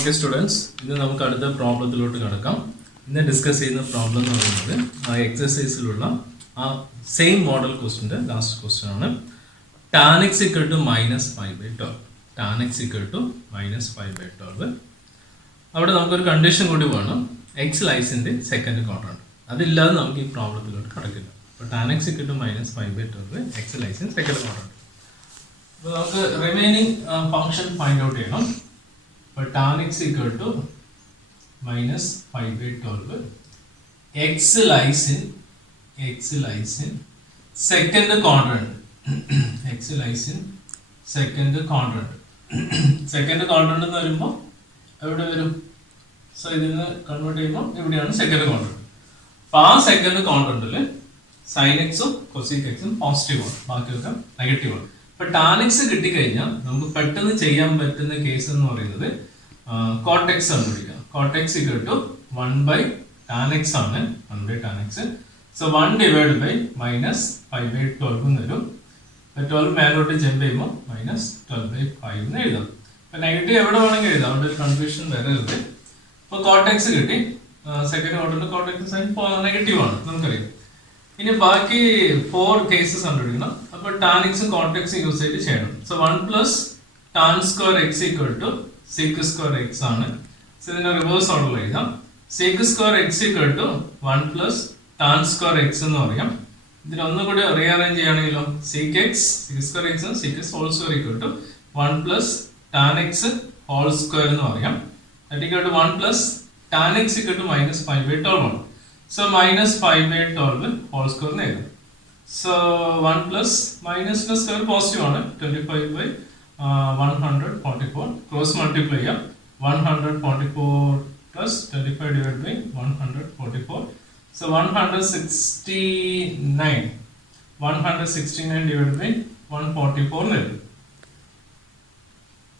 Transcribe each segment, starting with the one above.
Okay students, ഇന്ന് നമുക്ക് അടുത്ത പ്രോബ്ലത്തിലോട്ട് കടക്കാം. ഇന്ന് ഡിസ്കസ് ചെയ്യുന്ന പ്രോബ്ലം എന്ന് പറയുന്നത് ആ എക്സസൈസിലുള്ള ആ സെയിം മോഡൽ ക്വസ്റ്റിൻ്റെ ലാസ്റ്റ് ക്വസ്റ്റ്യൻ ആണ്. tan x equal to minus 5/12. tan x equal to minus 5/12. അവിടെ നമുക്കൊരു കണ്ടീഷൻ കൂടി വേണം. എക്സ് ലൈസിൻ്റെ സെക്കൻഡ് ക്വാഡ്രന്റ്. അതില്ലാതെ നമുക്ക് ഈ പ്രോബ്ലത്തിലോട്ട് കടക്കില്ല. അപ്പോൾ tan x equal to minus 5/12 x ലൈസിൻ്റെ സെക്കൻഡ് ക്വാഡ്രന്റ്. അപ്പോൾ നമുക്ക് റിമൈനിങ് ഫംഗ്ഷൻ ഫൈൻഡ് ഔട്ട് ചെയ്യണം. For tan x equal to minus 5/12, x lies in second quadrant. X lies in second quadrant. Second quadrant എന്ന് പറയുമ്പോൾ എവിടെ വരും? സോ ഇതിന് convert ചെയ്യുമ്പോൾ എവിടെയാണ് സെക്കൻഡ് ക്വാഡ്രന്റ്. അപ്പോൾ ആ സെക്കൻഡ് ക്വാഡ്രന്റിൽ സൈൻ എക്സും കൊസീക് എക്സും പോസിറ്റീവ് ആണ്, ബാക്കിയൊക്കെ നെഗറ്റീവ് ആണ്. ഇപ്പൊ tan x കിട്ടിക്കഴിഞ്ഞാൽ നമുക്ക് പെട്ടെന്ന് ചെയ്യാൻ പറ്റുന്ന കേസ് എന്ന് പറയുന്നത് cot x കണ്ടുപിടിക്കാം. cot x equal to 1/tan x ആണ്, 1/tan x. So 1 divided by minus 5/12 എന്ന് വരും. 12 മേലോട്ട് ജമ്പ് ചെയ്യുമ്പോൾ minus 12/5 എന്ന് എഴുതാം. ഇപ്പൊ നെഗറ്റീവ് എവിടെ വേണമെങ്കിൽ എഴുതാം, അവിടെ ഒരു കൺഫ്യൂഷൻ വരരുത്. ഇപ്പൊ cot x കിട്ടി, സെക്കൻഡ് ഓർഡറിൽ cot x സൈൻ നെഗറ്റീവ് ആണ് നമുക്കറിയാം. ഇനി ബാക്കി 4 കേസസ് കണ്ടുപിടിക്കണം. അപ്പോൾ tan x cot x use ചെയ്ത് ചെയ്യണം. So 1 plus tan square x equal to sec square x ആണ്. സോ ഇതിന്റെ റിവേഴ്സ് ഓർഡറിൽ എഴുതാം. sec square x equal to 1 plus tan square x എന്ന് പറയാം. ഇതിന് ഒന്നുകൂടി rearrange ചെയ്യുകയാണെങ്കിലോ sec square x sec x whole square equal to 1 plus tan x whole square എന്ന് പറയാം. that equal to 1 plus tan x equal to minus 5/12 ആണ്. So minus 5/12 whole square എന്ന് എഴുതാം. So 1 plus minus square positive ആണ്, 25/144 cross multiply ചെയ്യാം. 144 plus 25 divided by 144. So 169 divided by 144 എന്ന് എഴുതാം.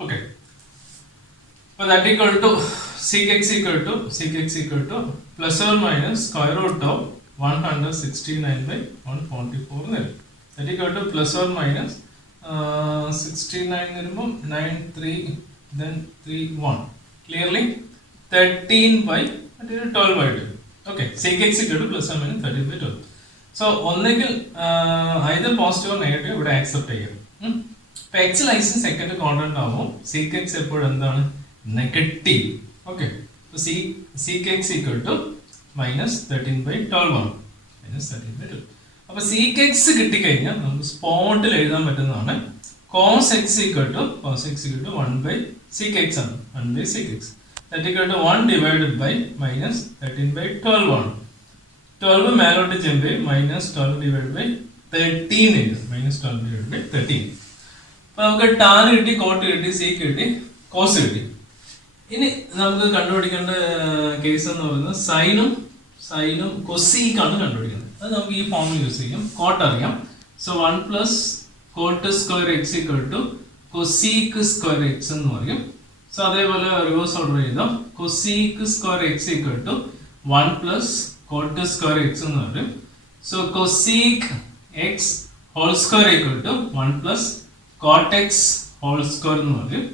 Okay. So that equal to sec x equal to plus or minus square root of 169/144 എന്ന് വരും. That equal to plus or minus 69 വരുമ്പോൾ 9 3 then 3 1 clearly 13/12/2. Okay, sec x equal to plus or minus 13/12. So ഒന്നെങ്കിൽ either positive or negative ഇവിടെ accept ചെയ്യാം. ഇപ്പൊ X lysine second quadrant ആവുമ്പോൾ sec x എപ്പോഴും എന്താണ്? Negative. Okay, sec x equal to minus 13/12 ആണ്, minus 13/12. അപ്പൊ sec x കിട്ടിക്കഴിഞ്ഞാൽ നമുക്ക് സ്പോട്ടിൽ എഴുതാൻ പറ്റുന്നതാണ് cos x equal to 1/sec x ആണ്, 1/sec x. that equal to 1 divided by minus 13/12 ആണ്. 12 മേലോട്ട് ജമ്പ് ചെയ്യും, minus 12 divided by 13 എഴുതും, minus 12 divided by 13. അപ്പൊ നമുക്ക് tan കിട്ടി, cot കിട്ടി, sec കിട്ടി, cos കിട്ടി. ഇനി നമുക്ക് കണ്ടുപിടിക്കേണ്ട കേസ് എന്ന് പറയുന്നത് സൈനും കൊസീക്കാണ് കണ്ടുപിടിക്കുന്നത്. അത് നമുക്ക് ഈ ഫോമിൽ യൂസ് ചെയ്യാം. കോട്ട് അറിയാം. So 1 plus cot square x equal to cosec square x എന്ന് പറയും. സോ അതേപോലെ റിവേഴ്സ് ഓർഡർ ചെയ്താൽ cosec square x equal to 1 plus cot square x എന്ന് പറയും. So cosec x whole square equal to 1 plus cot x whole square എന്ന് പറയും.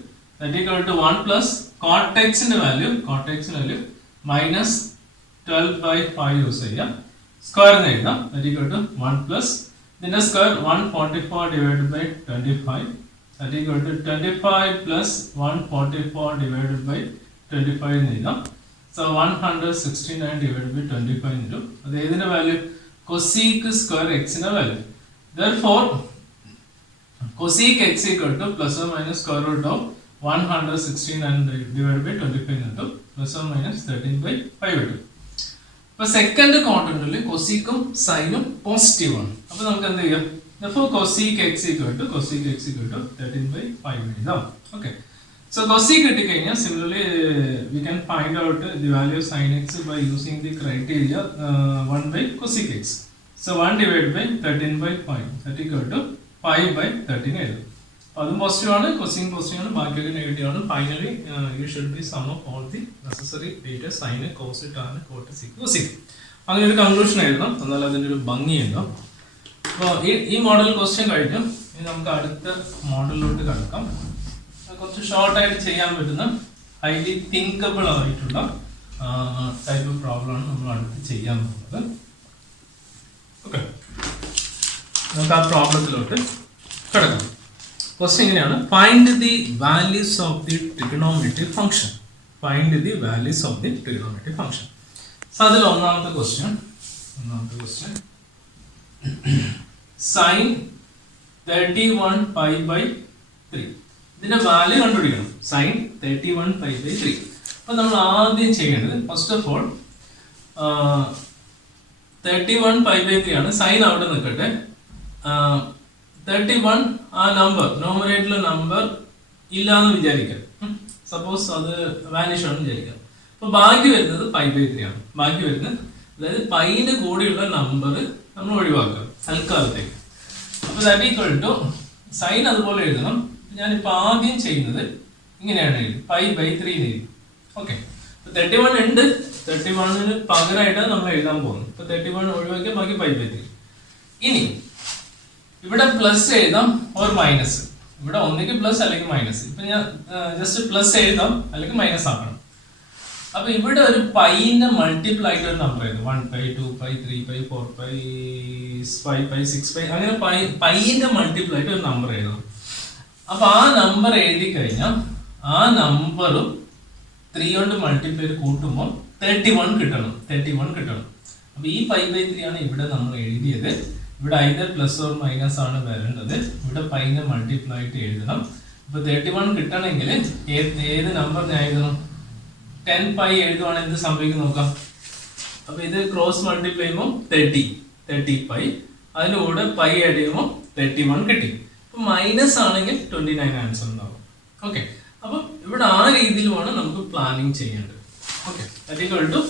that equal to 1 plus cot x ന്റെ value minus 12/5 use ചെയ്യാം. Square എന്ന് എഴുതാം. that equal to 1 plus ഇതിന്റെ square 144 divided by 25. that equal to 25 plus 144 divided by 25 എന്ന് എഴുതാം. so 169 divided by 25 എന്ന് വരും. അത് ഏതിന്റെ വാല്യൂ? cosec square x ന്റെ value. therefore cosec x equal to plus or minus square root of 169 divided by 25 into plus or minus 13/5. ഇപ്പൊ second ക്വാഡ്രന്റിൽ കൊസീക്കും സൈനും positive ആണ്. അപ്പൊ നമുക്ക് എന്ത് ചെയ്യാം? therefore cosec x equal to 13/5 എഴുതാം. ഓക്കെ, സോ cosec കിട്ടിക്കഴിഞ്ഞാൽ similarly we can find out the value of sin x by using the criteria 1/cosec x. so 1 divided by 13/5 that equal to 5/13 എഴുതാം. അതും positive ആണ്, കൊസീൻ positive ആണ്, ബാക്കിയൊക്കെ negative ആണ്. Finally you should be sum of all the necessary data sine, cos, tan, cot, sec, cosine. അങ്ങനെ ഒരു conclusion എഴുതണം, എന്നാൽ അതിൻ്റെ ഒരു ഭംഗി ഉണ്ടാവും. അപ്പോൾ ഈ മോഡൽ ക്വസ്റ്റ്യൻ കഴിഞ്ഞു. ഇനി നമുക്ക് അടുത്ത മോഡലിലോട്ട് കിടക്കാം. കുറച്ച് ഷോർട്ടായിട്ട് ചെയ്യാൻ പറ്റുന്ന ഹൈലി തിങ്കബിൾ ആയിട്ടുള്ള ടൈപ്പ് ഓഫ് പ്രോബ്ലം ആണ് നമ്മൾ അടുത്ത് ചെയ്യാൻ പോകുന്നത്. ഓക്കെ, നമുക്ക് ആ പ്രോബ്ലത്തിലോട്ട് കിടക്കാം. ക്വസ്റ്റ്യൻ ഇങ്ങനെയാണ്: find the values of the trigonometric function. Find the values of the trigonometric function. So അതിൽ ഒന്നാമത്തെ ക്വസ്റ്റ്യൻ സൈൻ 31 പൈ ബൈ 3. ഇതിന്റെ വാല്യൂ കണ്ടുപിടിക്കണം. Sine 31 pi by 3. അപ്പൊ നമ്മൾ ആദ്യം ചെയ്യേണ്ടത്, first of all 31 pi by 3 ആണ്. സൈൻ അവിടെ നിൽക്കട്ടെ. 31 ആ നമ്പർ, നോമിനേറ്ററിലെ നമ്പർ ഇല്ലാന്ന് വിചാരിക്കാം. സപ്പോസ് അത് വാനിഷ് ആണെന്ന് വിചാരിക്കാം. അപ്പൊ ബാക്കി വരുന്നത് പൈ ബൈ 3 ആണ്. ബാക്കി വരുന്നത്, അതായത് പൈന്റെ കൂടെയുള്ള നമ്പർ നമ്മൾ ഒഴിവാക്കുക തൽക്കാലത്തേക്ക്. അപ്പൊ ദാറ്റ് ഈക്വൽ ടു സൈൻ അതുപോലെ എഴുതണം. ഞാനിപ്പോ ആദ്യം ചെയ്യുന്നത് ഇങ്ങനെയാണ് എഴുതി, പൈ ബൈ 3 എഴുതി. ഓക്കെ, 31 ഉണ്ട്. 31ന് പകരമായിട്ടാണ് നമ്മൾ എഴുതാൻ പോകുന്നത്. ഇപ്പൊ 31 ഒഴിവാക്കിയാൽ ബാക്കി പൈ ബൈ 3. ഇനി ഇവിടെ പ്ലസ് എഴുതാം ഓർ മൈനസ്. ഇവിടെ ഒന്നെങ്കിൽ പ്ലസ് അല്ലെങ്കിൽ മൈനസ്. ഇപ്പൊ ഞാൻ ജസ്റ്റ് പ്ലസ് എഴുതാം അല്ലെങ്കിൽ മൈനസ് ആക്കണം. അപ്പൊ ഇവിടെ ഒരു പൈന്റെ മൾട്ടിപ്പിൾ ആയിട്ട് ഒരു നമ്പർ എഴുതും. 1 pi 2 pi 3 pi 4 pi 5 pi 6 pi അങ്ങനെ പൈന്റെ മൾട്ടിപ്പിൾ ആയിട്ട് ഒരു നമ്പർ എഴുതാം. അപ്പൊ ആ നമ്പർ എഴുതി കഴിഞ്ഞാൽ ആ നമ്പറും 3 കൊണ്ട് മൾട്ടിപ്ലൈ ചെയ്ത് കൂട്ടുമ്പോൾ 31 കിട്ടണം. അപ്പൊ ഈ പൈ ബൈ 3 ആണ് ഇവിടെ നമ്മൾ എഴുതിയത്. ഇവിടെ ഐദർ പ്ലസ് ഓർ മൈനസ് ആണ് വരേണ്ടത്. ഇവിടെ പൈനെ മൾട്ടിപ്ലൈ ആയിട്ട് എഴുതണം. അപ്പൊ 31 കിട്ടണമെങ്കിൽ ഏത് നമ്പർ ഞാൻ എഴുതണം? 10 പൈ എഴുതുവാണെങ്കിൽ എന്ത് സംഭവിക്കും നോക്കാം. അപ്പൊ ഇത് ക്രോസ് മൾട്ടിപ്ലൈ ചെയ്യുമ്പോൾ 30 പൈ, അതിന്റെ കൂടെ പൈ ആഡ് ചെയ്യുമ്പോൾ 31 കിട്ടി. അപ്പൊ മൈനസ് ആണെങ്കിൽ 29 ആൻസർ ഉണ്ടാവും. ഓക്കെ, അപ്പൊ ഇവിടെ ആ രീതിയിലുമാണ് നമുക്ക് പ്ലാനിങ് ചെയ്യേണ്ടത്. ഓക്കെ, ദാറ്റ് ഈക്വൽ ടു,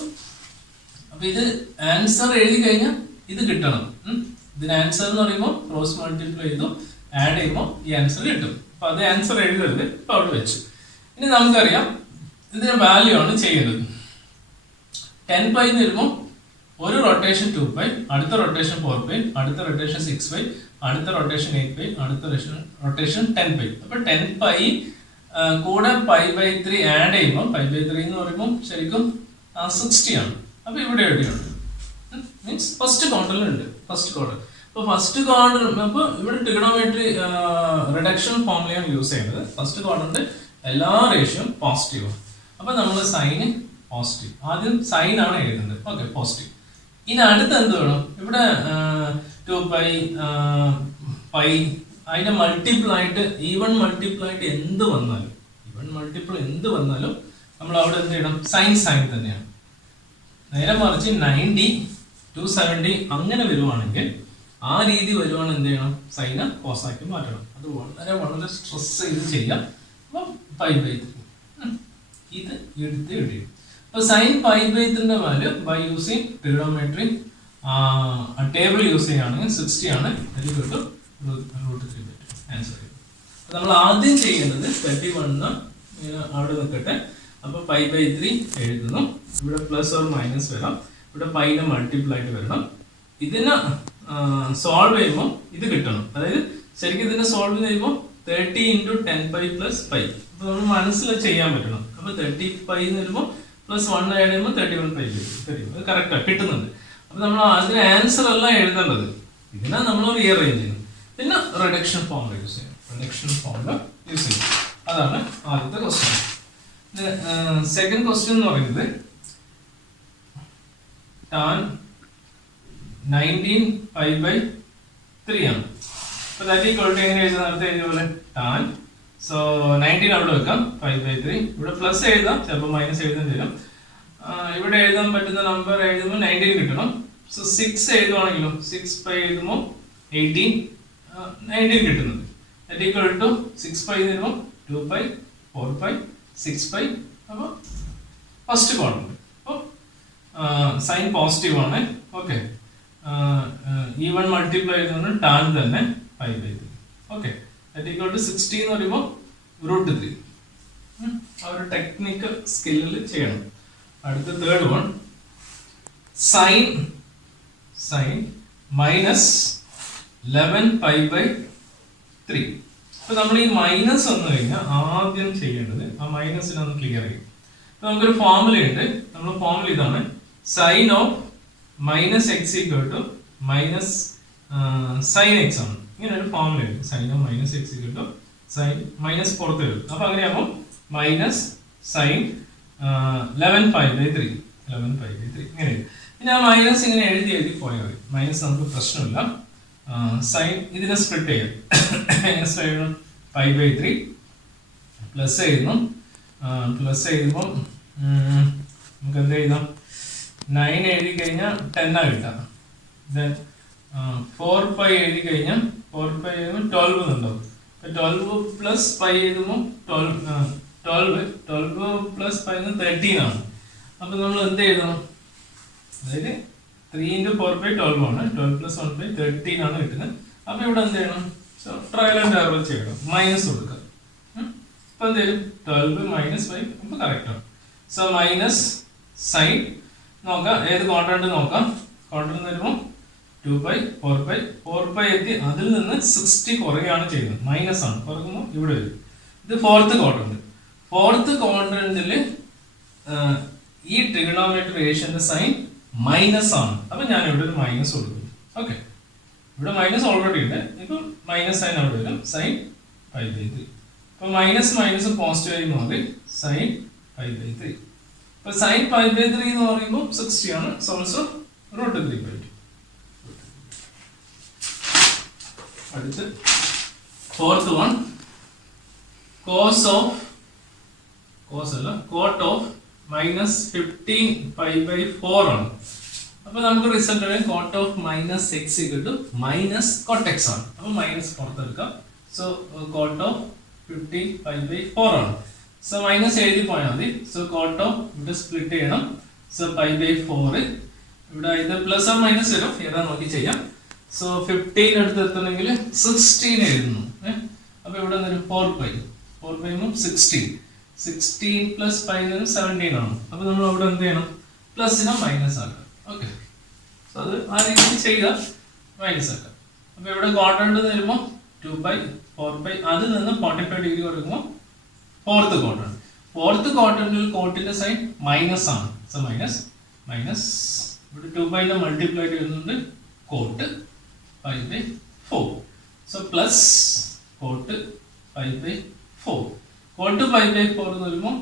അപ്പൊ ഇത് ആൻസർ എഴുതി കഴിഞ്ഞാൽ ഇത് കിട്ടണം. ഇതിന് ആൻസർ എന്ന് പറയുമ്പോൾ ക്രോസ് മൾട്ടിപ്ലൈ ചെയ്തു ആഡ് ചെയ്യുമ്പോൾ ഈ ആൻസർ കിട്ടും. അപ്പൊ അത് ആൻസർ എഴുതരുത്, ഇപ്പൊ അവിടെ വെച്ചു. ഇനി നമുക്കറിയാം ഇതിന്റെ വാല്യൂ ആണ് ചെയ്യേണ്ടത്. 10 പൈ എന്ന് വരുമ്പോൾ ഒരു റൊട്ടേഷൻ 2 പൈ, അടുത്ത റൊട്ടേഷൻ 4 പൈ, അടുത്ത റൊട്ടേഷൻ 6 പൈ, അടുത്ത റൊട്ടേഷൻ 8 പൈ, അടുത്ത റൊട്ടേഷൻ 10 പൈ. അപ്പൊ 10 പൈ കൂടെ പൈ ബൈ 3 ആഡ് ചെയ്യുമ്പോൾ പൈ ബൈ 3 എന്ന് പറയുമ്പോൾ ശരിക്കും 60 ആണ്. അപ്പൊ ഇവിടെ എവിടെയുണ്ട്? മീൻസ് ഫസ്റ്റ് ക്വാർട്ടറിലുണ്ട്. First quarter. അപ്പൊ ഫസ്റ്റ് ക്വാർട്ടർ, അപ്പൊ ഇവിടെ ട്രിഗണോമെട്രി റിഡക്ഷൻ ഫോർമുലയാണ് യൂസ് ചെയ്യുന്നത്. ഫസ്റ്റ് ക്വാർട്ടറിന്റെ എല്ലാ റേഷ്യോയും പോസിറ്റീവ്. അപ്പൊ നമ്മൾ സൈന് പോസിറ്റീവ്, ആദ്യം സൈൻ ആണ് എഴുതുന്നത്. Okay, positive. ഇനി അടുത്ത് എന്ത് വേണം? ഇവിടെ 2 പൈ പൈ അതിന്റെ മൾട്ടിപ്പിൾ ആയിട്ട് ഈവൺ മൾട്ടിപ്പിൾ ആയിട്ട് എന്ത് വന്നാലും നമ്മൾ അവിടെ എന്ത് ചെയ്യണം? സൈൻ തന്നെയാണ്. നേരെ മറിച്ച് 90 270 അങ്ങനെ വരുവാണെങ്കിൽ, ആ രീതി വരുവാണെങ്കിൽ എന്ത് ചെയ്യണം? സൈന് കോസാക്കി മാറ്റണം. അത് വളരെ സ്ട്രെസ് ചെയ്ത് ചെയ്യാം. അപ്പൊ പൈ ബൈ 3 ഇത് എടുത്ത് എഴുതി. അപ്പൊ സൈൻ പൈ ബൈ 3ന്റെ value by using trigonometry table use ചെയ്യുകയാണെങ്കിൽ 60 ആണ്. ആൻസർ. നമ്മൾ ആദ്യം ചെയ്യുന്നത് 31 അവിടെ നിൽക്കട്ടെ. അപ്പൊ പൈ ബൈ 3 എഴുതുന്നു. ഇവിടെ പ്ലസ് ഓർ മൈനസ് വരാം. ഇവിടെ പൈനെ മൾട്ടിപ്പിൾ ആയിട്ട് വരണം. ഇതിനെ സോൾവ് ചെയ്യുമ്പോൾ ഇത് കിട്ടണം. അതായത് ശരിക്കും ഇതിനെ സോൾവ് ചെയ്യുമ്പോൾ 30 × 10 പൈ പ്ലസ് പൈ. അപ്പൊ നമ്മൾ മനസ്സിൽ ചെയ്യാൻ പറ്റണം. അപ്പൊ 30 പൈ എന്ന് വരുമ്പോൾ പ്ലസ് 1 ആഡ് ചെയ്യുമ്പോൾ 31 പൈ വരും. അത് കറക്റ്റാണ്, കിട്ടുന്നുണ്ട്. അപ്പൊ നമ്മൾ അതിന് ആൻസർ അല്ല എഴുതേണ്ടത്, ഇതിനെ നമ്മൾ റീഅറേഞ്ച് ചെയ്യുന്നു. പിന്നെ റിഡക്ഷൻ ഫോർമുല യൂസ് ചെയ്യും. അതാണ് ആദ്യത്തെ ക്വസ്റ്റ്യൻ. സെക്കൻഡ് ക്വസ്റ്റ്യൻ എന്ന് പറയുന്നത് tan 19 പൈ ബൈ 3 ആണ്. അപ്പൊ ദാറ്റ് ഈക്വൽ ടു എങ്ങനെ എഴുതാം? നേരത്തെ എഴുതിയ പോലെ tan, സോ 19 അവിടെ വെക്കാം, പൈ ബൈ 3. ഇവിടെ പ്ലസ് എഴുതാം, ചിലപ്പോൾ മൈനസ് എഴുതാൻ തരും. ഇവിടെ എഴുതാൻ പറ്റുന്ന നമ്പർ എഴുതുമ്പോൾ 19 കിട്ടണം. സോ 6 എഴുതുവാണെങ്കിലും 6 പൈ എഴുതുമ്പോൾ 19 കിട്ടുന്നുണ്ട്. ദാറ്റ് ഈക്വൽ ടു 6 പൈ തരുമ്പോൾ 2 പൈ 4 പൈ 6 പൈ. അപ്പോൾ ഫസ്റ്റ് ക്വാഡ്രന്റ്. അപ്പോൾ സൈൻ പോസിറ്റീവ് ആണ്. ഓക്കെ, ഈവൺ മൾട്ടിപ്ലൈ ചെയ്തുകൊണ്ട് ടാൻ തന്നെ pi by 3. Okay, that equal to 60 എന്ന് പറയുമ്പോൾ √3. ആ ഒരു ടെക്നിക്കൽ സ്കില്ലിൽ ചെയ്യണം. അടുത്ത third one, sine minus 11 pi by 3. അപ്പൊ നമ്മൾ ഈ മൈനസ് വന്നു കഴിഞ്ഞാൽ ആദ്യം ചെയ്യേണ്ടത് ആ മൈനസിനെ ഒന്ന് ക്ലിയർ ചെയ്യും. അപ്പൊ നമുക്കൊരു ഫോർമുല ഉണ്ട്. നമ്മുടെ ഫോർമുല ഇതാണ്: sine of minus x equal to minus sine x ആണ്. ഇങ്ങനെ ഒരു ഫോർമുല ഉണ്ട്. Sine of minus x equal to sine minus പുറത്ത് വരും. അപ്പൊ അങ്ങനെയാകുമ്പോൾ മൈനസ് സൈൻ 11/3 ഇങ്ങനെ. പിന്നെ ആ മൈനസ് ഇങ്ങനെ എഴുതി പോയാൽ മതി. മൈനസ് നമുക്ക് പ്രശ്നമില്ല. സൈൻ ഇതിനെ സ്പ്ലിറ്റ് ചെയ്യാം. മൈനസ് 5/3 പ്ലസ് എഴുതുന്നു. പ്ലസ് എഴുതുമ്പോൾ നമുക്ക് എന്ത് എഴുതാം? 9 എഴുതി കഴിഞ്ഞാൽ 10 കിട്ടാം. ദെൻ 4π എഴുതി കഴിഞ്ഞാൽ 4π എഴുതുമ്പോൾ 12 ഉണ്ടാവും. 12 പ്ലസ് പൈ എഴുതുമ്പോൾ 12 പ്ലസ് പൈ 13 ആണ്. അപ്പൊ നമ്മൾ എന്ത് എഴുതണം? അതായത് 3 into 4 / 12 ആണ്. 12 plus 1 / 13 ആണ് കിട്ടുന്നത്. അപ്പൊ ഇവിടെ എന്ത് ചെയ്യണം? ട്രയൽ ആൻഡ് എറർ ചെയ്യണം. മൈനസ് കൊടുക്കുക. അപ്പൊ എന്ത് ചെയ്യും? 12 - 5 അപ്പൊ കറക്റ്റ് ആണ്. സോ മൈനസ് സൈൻ നോക്കാം, ഏത് ക്വാഡ്രന്റ് നോക്കാം. ക്വാഡ്രന്റ് വരുമ്പോൾ 2π 4π എത്തി. അതിൽ നിന്ന് 60 കുറയാണ് ചെയ്യുന്നത്. മൈനസ് ആണ്. കുറക്കുമ്പോൾ ഇവിടെ വരും. ഇത് ഫോർത്ത് ക്വാഡ്രന്റ്. ഫോർത്ത് ക്വാഡ്രന്റില് ഈ ട്രിഗണോമെട്രി റേഷ്യന്റെ സൈൻ മൈനസ് ആണ്. അപ്പൊ ഞാൻ ഇവിടെ ഒരു മൈനസ് കൊടുക്കുന്നു. ഓക്കെ, ഇവിടെ മൈനസ് ഓൾറെഡി ഉണ്ട്. ഇപ്പൊ മൈനസ് സൈൻ അവിടെ വരും. സൈൻ 5/3. ഇപ്പൊ മൈനസ് മൈനസ് പോസിറ്റീവ് ആയി മാറി. സൈൻ 5/3. ഇപ്പൊ സൈൻ 5/3 എന്ന് പറയുമ്പോൾ 60 ആണ്. ഓൾസോ √3/2. അടുത്ത് fourth one, cot of minus 15π/4 ആണ്. അപ്പൊ നമുക്ക് result cot of minus x കിട്ടും മൈനസ് കോട്ട് എക്സ് ആണ്. അപ്പൊ മൈനസ് പുറത്തെടുക്കാം. സോ കോട്ട് ഓഫ് 15π/4 ആണ്. സോ മൈനസ് എഴുതി പോയാൽ മതി. സോ കോട്ട് ഓഫ് ഇവിടെ സ്പ്ലിറ്റ് ചെയ്യണം. സോ π/4 ഇവിടെ ഇത് പ്ലസ് ഓർ മൈനസ് വരും. ഏതാ നോക്കി ചെയ്യാം. സോ 15 എടുത്ത് എത്തണമെങ്കിൽ 16 എഴുതുന്നു. അപ്പൊ ഇവിടെ 4π 16 പ്ലസ് 5 17 ആണ്. അപ്പൊ നമ്മൾ അവിടെ എന്ത് ചെയ്യണം? പ്ലസിനെ മൈനസ് ആക്കാം. ഓക്കെ, സോ അത് ആ രീതിയിൽ ചെയ്താൽ മൈനസ് ആക്കാം. അപ്പൊ ഇവിടെ ക്വാഡ്രന്റ് വരുമ്പോൾ 2π 4π അതിൽ നിന്ന് 45 ഡിഗ്രി കൊടുക്കുമ്പോൾ ഫോർത്ത് ക്വാഡ്രന്റ്. ഫോർത്ത് ക്വാഡ്രന്റിൽ കോട്ടിന്റെ സൈൻ മൈനസ് ആണ്. സോ മൈനസ് ഇവിടെ 2π മൾട്ടിപ്ലൈ ചെയ്യുന്നുണ്ട് cot 5/4. So plus cot 5/4. Cot 5/4 എന്ന് വരുമ്പോൾ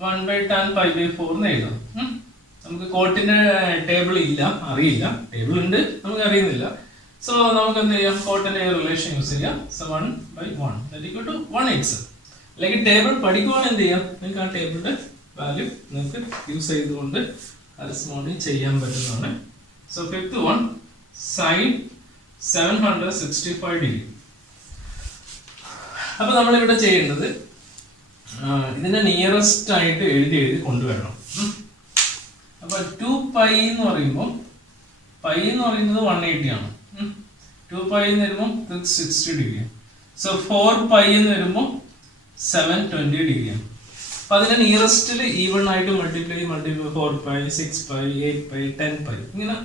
1/tan 5/4 എന്ന് എഴുതാം. നമുക്ക് കോട്ടിന്റെ ടേബിൾ ഇല്ല, അറിയില്ല. ടേബിൾ ഉണ്ട്, നമുക്ക് അറിയുന്നില്ല. സോ നമുക്ക് എന്ത് ചെയ്യാം? കോട്ടിന്റെ റിലേഷൻ യൂസ് ചെയ്യാം. So 1/1 = 1/x. അല്ലെങ്കിൽ ടേബിൾ പഠിക്കുവാണെങ്കിൽ എന്ത് ചെയ്യാം? നിങ്ങൾക്ക് ആ ടേബിളിന്റെ വാല്യൂ നിങ്ങൾക്ക് യൂസ് ചെയ്തുകൊണ്ട് കറസ്പോണ്ടിങ് ചെയ്യാൻ പറ്റുന്നതാണ്. So fifth one, sine 765 degree. അപ്പൊ നമ്മളിവിടെ ചെയ്യേണ്ടത് ഇതിന്റെ നിയറസ്റ്റ് ആയിട്ട് എഴുതി കൊണ്ടുവരണം. അപ്പൊ 2π എന്ന് പറയുമ്പോൾ π എന്ന് പറയുന്നത് 180 ആണ്. 2π എന്ന് വരുമ്പോൾ 60 ഡിഗ്രിയാണ്. സോ 4π എന്ന് വരുമ്പോൾ 720 ഡിഗ്രിയാണ്. അപ്പൊ അതിന്റെ നിയറസ്റ്റിൽ ഈവൺ ആയിട്ട് മൾട്ടിപ്ലൈ 4π 6π 8π 10π ഇങ്ങനെ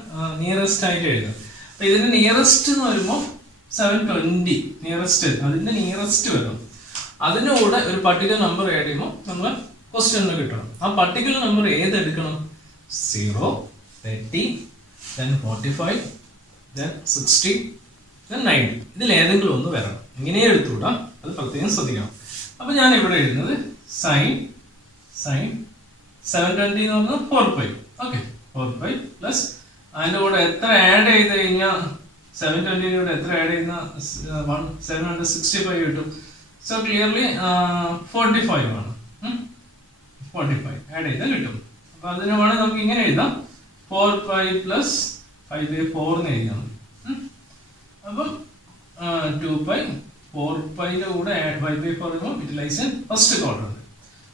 നിയറസ്റ്റ് ആയിട്ട് എഴുതാം. അപ്പൊ ഇതിന്റെ നിയറസ്റ്റ് എന്ന് വരുമ്പോൾ 720 നിയറസ്റ്റ്, അതിന്റെ നിയറസ്റ്റ് വരും. അതിന്റെ കൂടെ ഒരു പർട്ടിക്കുലർ നമ്പർ ആഡ് ചെയ്യുമ്പോൾ നമ്മൾ ക്വസ്റ്റ്യനിൽ കിട്ടണം. ആ particular number ഏതെടുക്കണം? 0, 30, then 45, then 60, then 90. ഇതിൽ ഏതെങ്കിലും ഒന്ന് വരണം. ഇങ്ങനെ എടുത്തുകൂടാ, അത് പ്രത്യേകം ശ്രദ്ധിക്കണം. അപ്പൊ ഞാൻ ഇവിടെ എഴുതുന്നത് സൈൻ 720 എന്ന് പറഞ്ഞാൽ 4π. ഓക്കെ, 4π പ്ലസ് അതിന്റെ കൂടെ എത്ര ആഡ് ചെയ്ത് കഴിഞ്ഞാൽ 720 കൂടെ എത്ര ആഡ് ചെയ്യുന്ന 765 കിട്ടും. സോ ക്ലിയർലി 45 ആണ്. 45 ആഡ് ചെയ്താൽ കിട്ടും. അപ്പൊ അതിന് വേണമെങ്കിൽ നമുക്ക് ഇങ്ങനെ എഴുതാം, 4π പ്ലസ് 5/4 എന്ന് എഴുതാം. അപ്പം 2π 4π കൂടെ 5/4 യൂട്ടിലൈസ് ഫസ്റ്റ് ക്വാഡ്രന്റ്.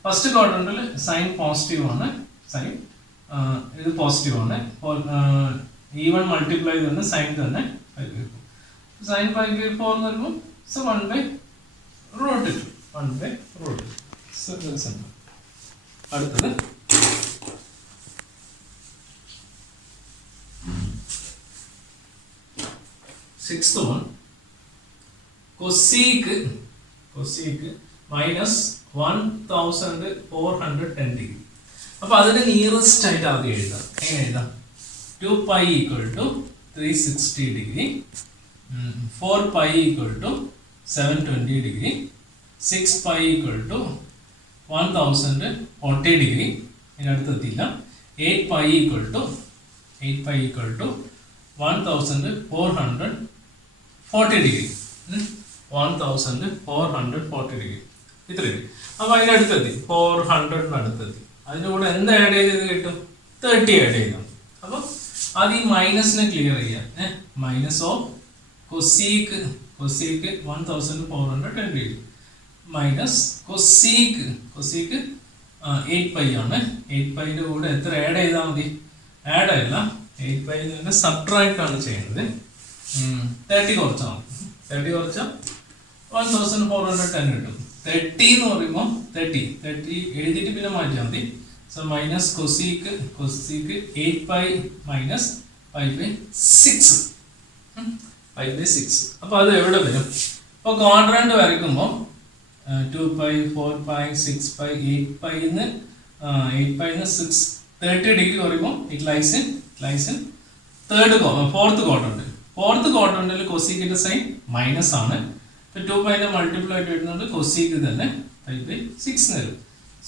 ഫസ്റ്റ് ക്വാഡ്രന്റിൽ സൈൻ പോസിറ്റീവ് ആണ്. സൈൻ ഇത് പോസിറ്റീവ് ആണ്. ഈവൺ മൾട്ടിപ്ലൈ തന്നെ സൈൻ തന്നെ 5/4. സൈൻ 5/4 എന്ന് പറയുമ്പോൾ 1/√2. അടുത്തത് sixth one, cosec minus 1410 degree. അപ്പൊ അതിന് നിയറസ്റ്റ് ആയിട്ട് ആദ്യം എഴുതാം. എങ്ങനെ എഴുതാം? 2 pi equal to 360 degree, 4 pi equal to 720 degree, 6 pi equal to 1040 degree. ഇതിനടുത്തെത്തിയില്ല. 8 pi equal to 1440 degree. 1440 degree ഇത്രയും. അപ്പൊ അതിന്റെ അടുത്തെത്തി, 400 അടുത്തെത്തി. അതിന്റെ കൂടെ എന്ത് ആഡ് ചെയ്ത് കിട്ടും? 30 ആഡ് ചെയ്യണം. അപ്പൊ അത് ഈ മൈനസിനെ ക്ലിയർ ചെയ്യാം. Minus of cosec 1410 degree minus cosec 8 pi ആണ്. 8 പൈന്റെ കൂടെ എത്ര ആഡ് ചെയ്താൽ മതി? ആഡ് അല്ല, 8 പൈ സബ്ട്രാക്ട് ആണ് ചെയ്യുന്നത്. 30 കുറച്ചാൽ മതി. 30 കുറച്ചാൽ 1410 കിട്ടും. 30 എന്ന് പറയുമ്പോൾ 30 എഴുതിയിട്ട് പിന്നെ മാറ്റിയാൽ മതി. So minus cosec 8 pi minus 5/6. അപ്പൊ അത് എവിടെ വരും? അപ്പൊ ക്വാഡ്രന്റ് വരയ്ക്കുമ്പോൾ 2 pi 4 pi 6 pi 8 pi 30 degree പറയുമ്പോൾ it lies in fourth quadrant. Fourth ക്വാഡ്രന്റിൽ കൊസീക്കിന്റെ സൈൻ മൈനസ് ആണ്. 2 പൈനെ മൾട്ടിപ്ലൈ ആയിട്ട് വരുന്നത് കൊസീക്ക് തന്നെ 5/6 വരും.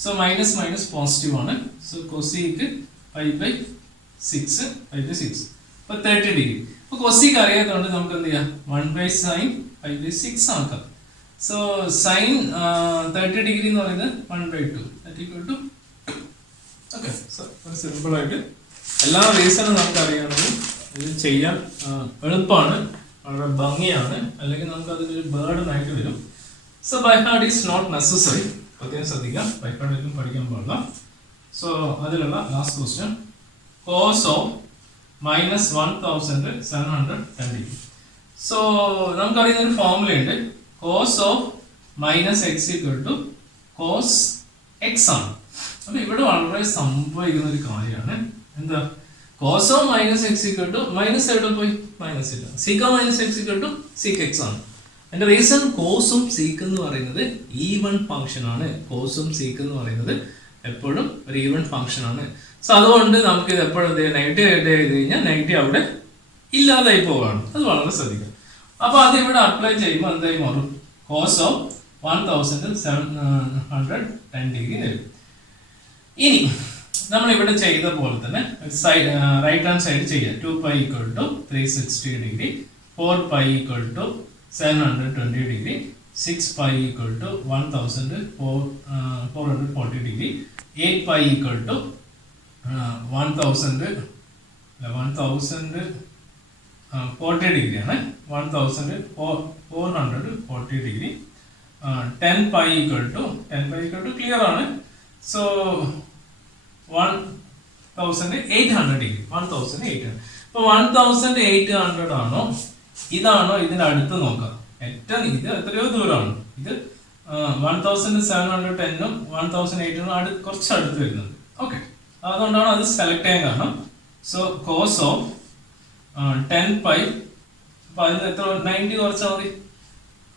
സോ മൈനസ് മൈനസ് പോസിറ്റീവ് ആണ്. സോ കൊസീക്ക് 5/6 അപ്പൊ 30 ഡിഗ്രി. അപ്പൊ കൊസീക്ക് അറിയാത്തതുകൊണ്ട് നമുക്ക് എന്ത് ചെയ്യാം? 1/sin 5/6 ആക്കാം. സോ സൈൻ 30 ഡിഗ്രി എന്ന് പറയുന്നത് 1/2 = 2. ഓക്കെ, സിമ്പിൾ ആയിട്ട് എല്ലാ റീസണും നമുക്ക് അറിയാമെങ്കിൽ ഇത് ചെയ്യാൻ എളുപ്പമാണ്, വളരെ ഭംഗിയാണ്. അല്ലെങ്കിൽ നമുക്ക് അതിലൊരു ബേർഡൻ ആയിട്ട് വരും. So by heart is not necessary. പ്രത്യേകം ശ്രദ്ധിക്കാം, ബൈ ഹാർട്ട് ഒരിക്കലും പഠിക്കാൻ പാടില്ല. സോ അതിലുള്ള last question, cos of minus 1710. So നമുക്കറിയുന്ന ഒരു ഫോർമുല ഉണ്ട്. Cos of minus x equal to cos x ആണ്. അപ്പൊ ഇവിടെ വളരെ സംഭവിക്കുന്ന ഒരു കാര്യമാണ്. എന്താ? Cos of minus x equal to minus എവിടെ പോയി? മൈനസ് ഇല്ല. Sec minus x equal to sec x ആണ്. അതിന്റെ റീസൺ കോസും സീക്ക് എന്ന് പറയുന്നത് ഈവൺ ഫംഗ്ഷൻ ആണ്. കോസും സീക്ക് എന്ന് പറയുന്നത് എപ്പോഴും ഒരു ഈവൺ ഫംഗ്ഷൻ ആണ്. സോ അതുകൊണ്ട് നമുക്ക് ഇത് എപ്പോഴും നെഗറ്റീവ് ആയിട്ട് എഴുതി കഴിഞ്ഞാൽ നെഗറ്റീവ് അവിടെ ഇല്ലാതായി പോവാണ്. അത് വളരെ ശ്രദ്ധിക്കാം. അപ്പൊ അത് ഇവിടെ അപ്ലൈ ചെയ്യുമ്പോൾ എന്തായി മാറും? കോസ് ഓഫ് 1710 ഡിഗ്രി വരും. ഇനി നമ്മൾ ഇവിടെ ചെയ്ത പോലെ തന്നെ റൈറ്റ് ഹാൻഡ് സൈഡ് ചെയ്യാം. 2 pi equal to 360 degree, 4 pi equal to 720 degree, 6 pi equal to 1440 degree, 8 pi equal to 1040 ഡിഗ്രിയാണ്. 1440 degree. 10 pi equal to clear ആണ്. So 1800 degree. 1800. ഇപ്പൊ 1800 ആണോ ഇതാണോ ഇതിന്റെ അടുത്ത് നോക്കാം. ഏറ്റവും ഇത് എത്രയോ ദൂരമാണ്. ഇത് 1710ഉം 1800 കുറച്ച് അടുത്ത് വരുന്നുണ്ട്. ഓക്കെ, അതുകൊണ്ടാണ് അത് സെലക്ട് ചെയ്യാൻ കാരണം. സോ കോസ് ഓഫ് 10 പൈ, അപ്പൊ അതിന് എത്ര 90 കുറച്ചാൽ മതി.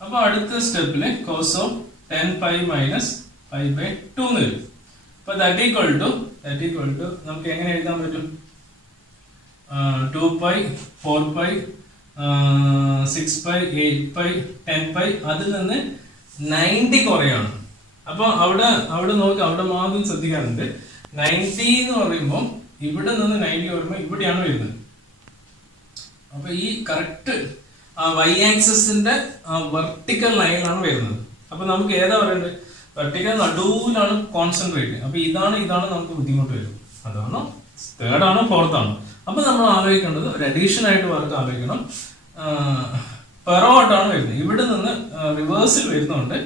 അപ്പൊ അടുത്ത സ്റ്റെപ്പില് കോസ് ഓഫ് 10 പൈ മൈനസ് 5/2 എന്ന് വരും. അപ്പൊ ദാറ്റ് ഈക്വൽ ടു നമുക്ക് എങ്ങനെ എഴുതാൻ പറ്റും? 2 pi 4 pi 6 pi 8 pi 10 pi അതിൽ നിന്ന് 90 കുറയാണ്. അപ്പൊ അവിടെ നോക്കി, അവിടെ മാത്രം ശ്രദ്ധിക്കാറുണ്ട്. 90 എന്ന് പറയുമ്പോൾ ഇവിടെ നിന്ന് 90 വരുമ്പോൾ ഇവിടെയാണ് വരുന്നത്. അപ്പൊ ഈ കറക്റ്റ് വൈ ആക്സിന്റെ വെർട്ടിക്കൽ ലൈനാണ് വരുന്നത്. അപ്പൊ നമുക്ക് ഏതാ പറയേണ്ടത്? വെർട്ടിക്കൽ നടുവിലാണ് കോൺസെൻട്രേറ്റ്. അപ്പൊ ഇതാണ് നമുക്ക് ബുദ്ധിമുട്ട് വരും. അതാണോ തേർഡ് ആണോ ഫോർത്ത് ആണോ? അപ്പൊ നമ്മൾ ആലോചിക്കേണ്ടത് ഒരു അഡീഷൻ ആയിട്ട് വർക്ക് ആലോചിക്കണം. പെറോട്ടാണ് വരുന്നത്. ഇവിടെ നിന്ന് റിവേഴ്സിൽ വരുന്നുണ്ട്.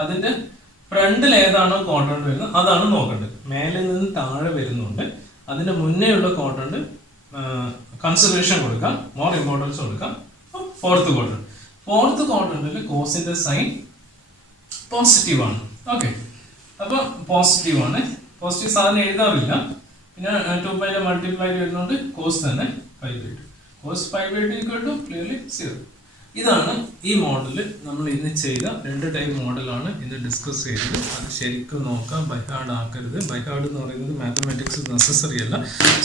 അതിന്റെ ഫ്രണ്ടിൽ ഏതാണോ ക്വാഡ്രന്റ് വരുന്നത് അതാണ് നോക്കേണ്ടത്. മേലെ നിന്ന് താഴെ വരുന്നുണ്ട്. അതിന്റെ മുന്നേ ഉള്ള ക്വാഡ്രന്റ് കൺസിഡറേഷൻ കൊടുക്കാം, മോർ ഇമ്പോർട്ടൻസ് കൊടുക്കാം. ഫോർത്ത് ക്വാഡ്രന്റിൽ കോസിന്റെ സൈൻ പോസിറ്റീവ് ആണ്. ഓക്കെ, അപ്പൊ പോസിറ്റീവ് ആണ്. പോസിറ്റീവ് സാധനം എഴുതാറില്ല. പിന്നെ 2 പൈനെ മൾട്ടിപ്ലൈ വരുന്നുണ്ട് കോസ് തന്നെ 5/2. cos pi by 2 equal to clearly 0. ഇതാണ് ഈ മോഡല് നമ്മൾ ഇന്ന് ചെയ്ത 2 ടൈപ്പ് മോഡലാണ് ഇന്ന് ഡിസ്കസ് ചെയ്തത്. അത് ശരിക്കും നോക്കാം, ബൈഹാർഡ് ആക്കരുത്. ബൈഹാർഡ് എന്ന് പറയുന്നത് മാത്തമാറ്റിക്സ് നെസസറി അല്ല.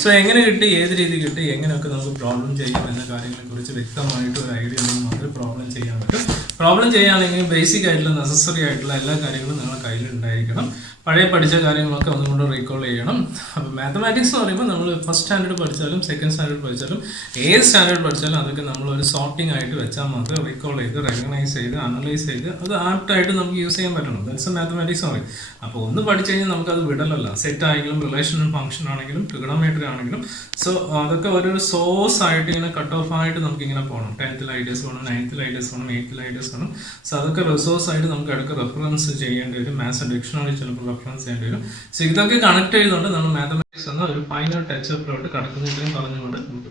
സോ എങ്ങനെ കിട്ടി, ഏത് രീതി കിട്ടി, എങ്ങനെയൊക്കെ നമുക്ക് പ്രോബ്ലം ചെയ്യാം എന്ന കാര്യങ്ങളെ കുറിച്ച് വ്യക്തമായിട്ട് ഒരു ഐഡിയ ഉണ്ടെങ്കിൽ മാത്രമേ പ്രോബ്ലം ചെയ്യാൻ പറ്റും. പ്രോബ്ലം ചെയ്യുകയാണെങ്കിൽ ബേസിക് ആയിട്ടുള്ള നെസസറി ആയിട്ടുള്ള എല്ലാ കാര്യങ്ങളും നിങ്ങളുടെ കയ്യിൽ ഉണ്ടായിരിക്കണം. പഴയ പഠിച്ച കാര്യങ്ങളൊക്കെ ഒന്നുകൊണ്ട് റീകോൾ ചെയ്യണം. അപ്പോൾ മാത്തമാറ്റിക്സ് എന്ന് പറയുമ്പോൾ നമ്മൾ ഫസ്റ്റ് സ്റ്റാൻഡേർഡ് പഠിച്ചാലും സെക്കൻഡ് സ്റ്റാൻഡേർഡ് പഠിച്ചാലും ഏത് സ്റ്റാൻഡേർഡ് പഠിച്ചാലും അതൊക്കെ നമ്മളൊരു സോർട്ടിംഗ് ആയിട്ട് വെച്ചാൽ മാത്രമേ റീകോൾ ചെയ്ത് റെക്കഗ്നൈസ് ചെയ്ത് അനലൈസ് ചെയ്ത് അത് ആപ്റ്റായിട്ട് നമുക്ക് യൂസ് ചെയ്യാൻ പറ്റണം. ദാറ്റ്സ് എ മാത്തമാറ്റിക്സ് പറയും. അപ്പോൾ ഒന്ന് പഠിച്ചു കഴിഞ്ഞാൽ നമുക്കത് വിടലല്ല. സെറ്റ് ആണെങ്കിലും റിലേഷണൽ ഫംഗ്ഷൻ ആണെങ്കിലും ട്രിഗണോമെട്രി ആണെങ്കിലും സോ അതൊക്കെ ഒരു സോഴ്സ് ആയിട്ട് ഇങ്ങനെ കട്ട് ഓഫ് ആയിട്ട് നമുക്കിങ്ങനെ പോകണം. 10th ഐഡിയസ് വേണം, 9th ഐഡിയസ് വേണം, 8th ഐഡിയസ് വേണം. സോ അതൊക്കെ റിസോഴ്സ് ആയിട്ട് നമുക്ക് ഇടയ്ക്ക് റെഫറൻസ് ചെയ്യേണ്ടി വരും. മാത്സ് ഡിക്ഷണറി ചിലപ്പോൾ റെഫറൻസ് ചെയ്യേണ്ടി വരും. സോ ഇതൊക്കെ കണക്ട് ചെയ്തുകൊണ്ട് നമ്മൾ മാത്തമാറ്റിക്സ് എന്ന ഒരു ഫൈനൽ ടച്ച് അപ്പിലോട്ട് കടക്കുന്നില്ലെന്ന് പറഞ്ഞുകൊണ്ട് നമുക്ക്